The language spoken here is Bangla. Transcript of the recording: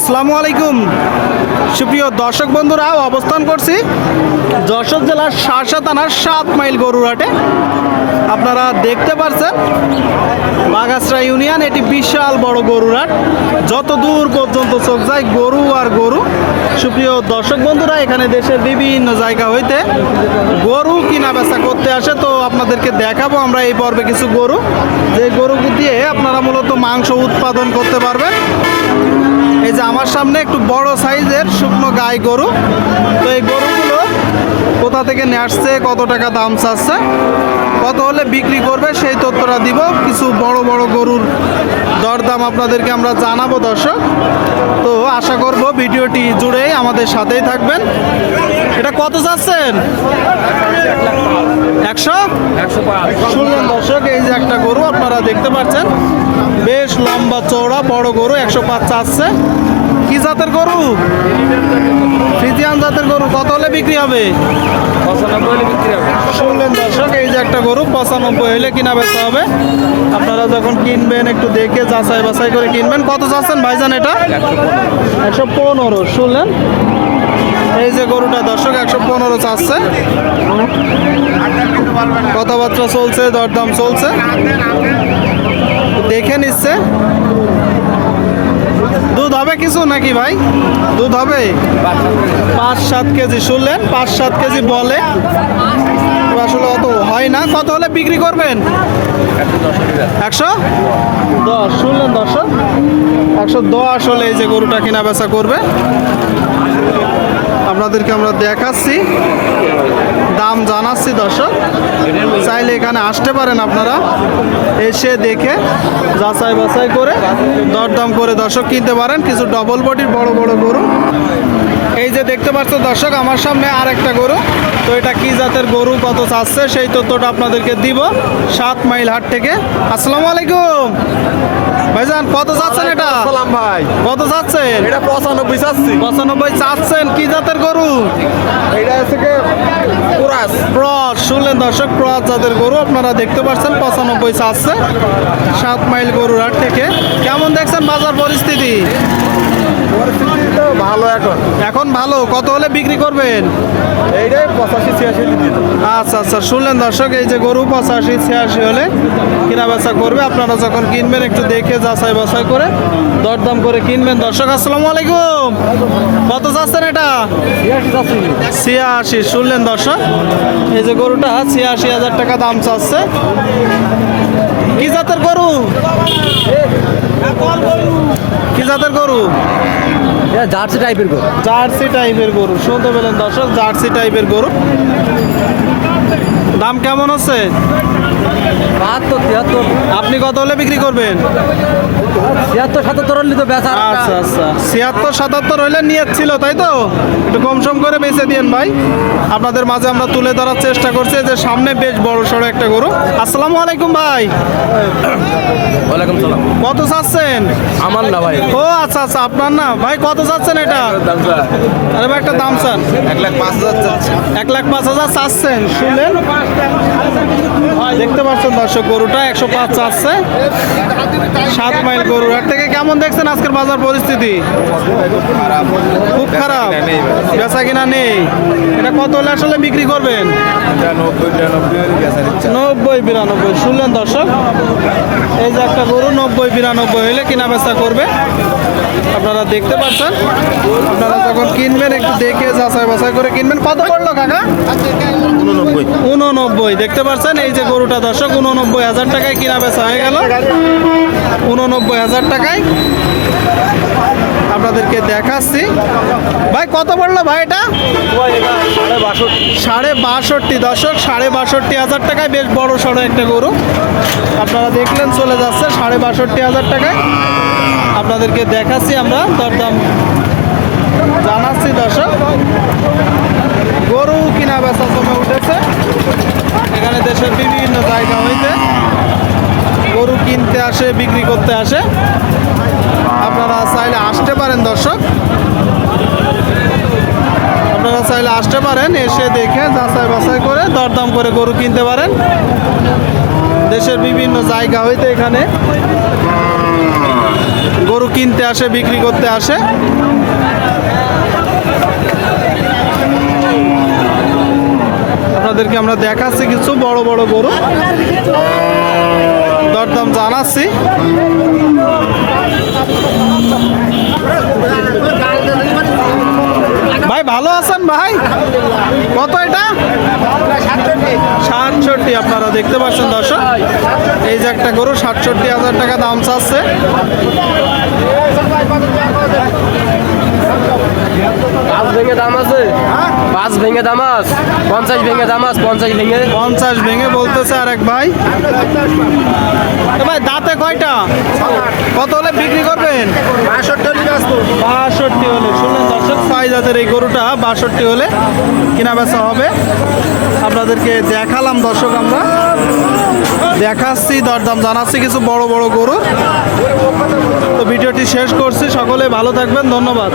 আসসালামু আলাইকুম। সুপ্রিয় দর্শক বন্ধুরা, অবস্থান করছি যশোর জেলার শার্শা থানার সাত মাইল গরুরহাটে। আপনারা দেখতে পারছেন বাগাসরা ইউনিয়ন, এটি বিশাল বড় গরুরহাট। যত দূর পর্যন্ত চোখ যায়, গরু আর গরু। সুপ্রিয় দর্শক বন্ধুরা, এখানে দেশের বিভিন্ন জায়গা হইতে গরু কিনা বেচা করতে আসে। তো আপনাদেরকে দেখাবো আমরা এই পর্বে কিছু গরু। যে গরু দিয়ে আপনারা মূলত মাংস উৎপাদন করতে পারবেন। এই যে আমার সামনে একটু বড় সাইজের শুকনো গাই গরু। তো এই গরুগুলো কোথা থেকে নিয়ে আসছে কত টাকা দাম চাচ্ছে কত হলে বিক্রি করবে সেই তথ্যটা দিব। কিছু বড় বড় গরুর দরদাম আপনাদেরকে আমরা জানাব দর্শক। তো আশা করব ভিডিওটি জুড়েই আমাদের সাথেই থাকবেন। এটা কত চাচ্ছেন? একশো? শুনলেন দর্শক এই যে একটা গরু আপনারা দেখতে পাচ্ছেন। লম্বা চওড়া বড় গরু একশো পাঁচ চাচ্ছে। কি জাতের গরু? ফ্রিজিয়ান জাতের গরু। কত হলে বিক্রি হবে? শুনলেন দর্শক এই যে একটা গরু পঁচানব্বই হলে কিনা বেচা হবে। আপনারা যখন কিনবেন একটু দেখে যাচাই বাছাই করে কিনবেন। কত চাচ্ছেন ভাইজান এটা? একশো পনেরো। শুনলেন? এই যে গরুটা দর্শক একশো পনেরো চাচ্ছে। কথাবার্তা চলছে দরদাম চলছে। দেখে নিচ্ছে। দুধ হবে কিছু নাকি ভাই? দুধ হবে? পাঁচ সাত কেজি, শুনলেন? পাঁচ সাত কেজি বলে। আসলে অত হয় না। কত হলে বিক্রি করবেন? একশো? দশ, শুনলেন দর্শক? একশো দশ হলে এই যে গরুটা কিনা বেচা করবে। আপনাদেরকে আমরা দেখাচ্ছি। দাম জানাচ্ছি দর্শক। চাইলে এখানে আসতে পারেন আপনারা। এসে দেখে যাচাই বাছাই করে দরদাম করে দর্শক কিনতে পারেন। কিছু ডবল বডির বড় বড় গরু। এই যে দেখতে পাচ্ছ দর্শক, আমার সামনে আর একটা গরু। তো এটা কি জাতের গরু, কত চাচ্ছে, সেই তথ্যটা আপনাদেরকে দিব সাত মাইল হাট থেকে। আসসালামু আলাইকুম। ভাইজান কত যাচ্ছেন এটা? সালাম ভাই। কত যাচ্ছেন? এটা পঁচানব্বই চাচ্ছি পঁচানব্বই চাচ্ছেন কি জাতের গরু? এটা হচ্ছে ক্রস শুনলেন দর্শক ক্রস জাতের গরু আপনারা দেখতে পাচ্ছেন পঁচানব্বই চাচ্ছে সাত মাইল গরুর হাট থেকে। কেমন দেখছেন বাজার পরিস্থিতি? ভালো এখন। এখন ভালো। কত হলে বিক্রি করবেন? এইটাই পঁচাশি ছিয়াশি আচ্ছা আচ্ছা শুনলেন দর্শক এই যে গরু পঁচাশি ছিয়াশি হলে কেনা বেচা করবে। আপনারা যখন কিনবেন একটু দেখে যাচাই বাছাই করে দরদাম করে কিনবেন। দর্শক আসসালামু আলাইকুম। কত চাচ্ছেন এটা? ছিয়াশি শুনলেন দর্শক? এই যে গরুটা ছিয়াশি হাজার টাকা দাম চাচ্ছে। কি জাতের গরু? কি জাতের গরু? জার্সি টাইপের গরু। জার্সি টাইপের গরু। শুনতে পেলেন দর্শক জার্সি টাইপের গরু। দাম কেমন হচ্ছে বাহাত্তর তিয়াত্তর। আপনি কত হলে বিক্রি করবেন? ছিয়াত্তর সাতাত্তর হলে তো বেচা আচ্ছা আচ্ছা। ছিয়াত্তর সাতাত্তর হইলে নিয়ত ছিল তাই তো? একটু কম সম করে বেঁচে দিন ভাই। আপনাদের মাঝে আমরা তুলে ধরার চেষ্টা করছি যে সামনে বেশ বড় সড়ো একটা গরু। আসসালামু আলাইকুম ভাই। ওয়ালাইকুম সালাম। কত চাচ্ছেন? আমার না ভাই। ও আচ্ছা আচ্ছা আপনার না? ভাই কত চাচ্ছেন এটা? আরে ভাই একটা দাম চান। এক লাখ পাঁচ হাজার এক লাখ পাঁচ হাজার চাচ্ছেন শুনলেন? দেখতে পাচ্ছেন দর্শক গরুটা একশো পাঁচ চাচ্ছে সাত মাইল গরুর হাট থেকে কেমন দেখছেন আজকের বাজার পরিস্থিতি? খুব খারাপ। বেচা কিনা নেই। এটা কত হলে আসলে বিক্রি করবেন? নব্বই বিরানব্বই। শুনলেন দর্শক? এই যে একটা গরু নব্বই বিরানব্বই হলে কিনা বেচা করবে। আপনারা দেখতে পাচ্ছেন। আপনারা যখন কিনবেন একটু দেখে যাচাই বাছাই করে কিনবেন। কত পড়ল কাকা? উননব্বই। দেখতে পাচ্ছেন? এই যে গরুটা দর্শক উননব্বই হাজার টাকায় কিনা বেচা হয়ে গেল। উননব্বই হাজার টাকায় আপনাদেরকে দেখাচ্ছি। ভাই কত পড়ল ভাই এটা? সাড়ে বাষট্টি দশক সাড়ে বাষট্টি হাজার টাকায় বেশ বড় সড়ো একটা গরু। আপনারা দেখলেন চলে যাচ্ছে সাড়ে বাষট্টি হাজার টাকায়। আপনাদেরকে দেখাচ্ছি আমরা, দরদাম জানাচ্ছি দর্শক। গরু কিনা বেচা জমে উঠেছে। এখানে দেশের বিভিন্ন জায়গা হইতে গরু কিনতে আসে, বিক্রি করতে আসে। আপনারা চাইলে আসতে পারেন দর্শক। চাইলে আসতে পারেন, এসে দেখে যাচাই বাছাই করে দরদাম করে গরু কিনতে পারেন। দেশের বিভিন্ন জায়গা হইতে এখানে গরু কিনতে আসে, বিক্রি করতে আসে। আপনাদেরকে আমরা দেখাচ্ছি কিছু বড় বড় গরু। দরদাম জানাচ্ছি। ভালো আছেন ভাই? কত এটা? ষাটষট্টি আপনারা দেখতে পাচ্ছেন দর্শক। এই যে একটা গরু ষাটষট্টি হাজার টাকা দাম চাচ্ছে। পাঁচ ভেঙে দাম আছে? পাঁচ ভেঙে দাম আস পঞ্চাশ ভেঙে দাম আস পঞ্চাশ ভেঙে পঞ্চাশ ভেঙে বলতেছে আর এক ভাই ভাই, দাঁতে কয়টা? কত হলে বিক্রি করবেন? বাষট্টি হলে, শুনলেন দর্শক? ছয় জাতের এই গরুটা বাষট্টি হলে কিনা বেচা হবে। আপনাদেরকে দেখালাম দর্শক আমরা। দেখাচ্ছি, দরদাম জানাচ্ছি কিছু বড় বড় গরু। তো ভিডিওটি শেষ করছি। সকলে ভালো থাকবেন, ধন্যবাদ।